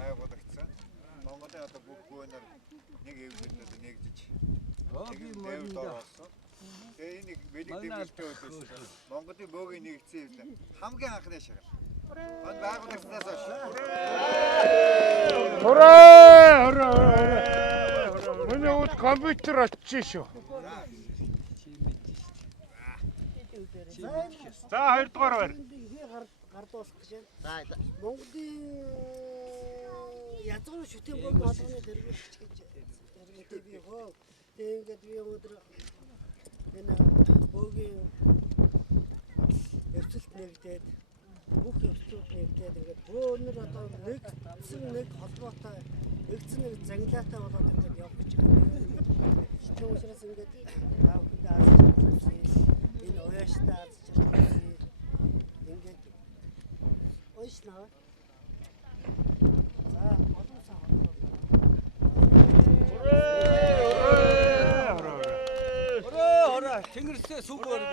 байгуулагдсан. Монголын одоо бүх гүнээр нэг эвлэлд нэгдэж дэвд орсон. Тэгээ энийг бэлэг дэвлэлтэй өдөөс Монголын бөөгийн нэгдсэн эвлэл хамгийн анхны шагнал. Манд байгуулагдсанаас хойш. Миний ууд компьютер очиж шүү. За 2 дугаар байр. Гардуулах гэж байна. За Монголын язгуурын шүтэн бог болгоны дэргэлж гэж дэргэлтэй би хөө. Тэгээд би өнөөдөр энэ богийн өвчлөлт нэгдээд бүх өвчлөлт нэгдээд ингээд бөөнөр одоо нэг холбоотой эгцэн нэг зангилаатай болоод ингээд явах гэж байна. Хитэн уушраас ингээд таавхад ааж энэ уяаштай ааж ингээд ойснаа. За олон сан Тэнгэрсээ сүг өргөөр.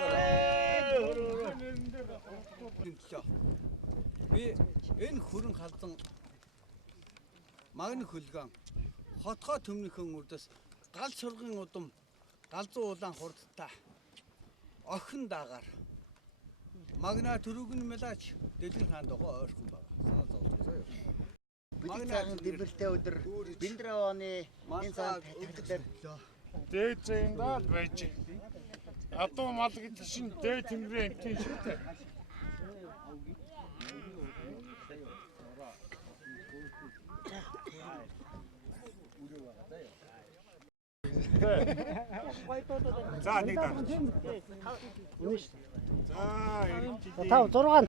Би энэ хүрэн халдан магны хөлгөн хотгоо төмнөхөн үрдэс гал сургын удам галзуу улаан хурдтай охин дагаар магна төрөгн мэлаач дэлгэр хаан дохоо ойрхон байна. Санаа зовлоо. бидний цагаан дэврэлтэй өдөр Биндрооны энэ цаг татгалаар Дээд зэндаа байж. Адуу мал гэдэг чинь дээд тэнгэрийн эмтэн шүү дээ. За нэг даа. үнэш. За 5 6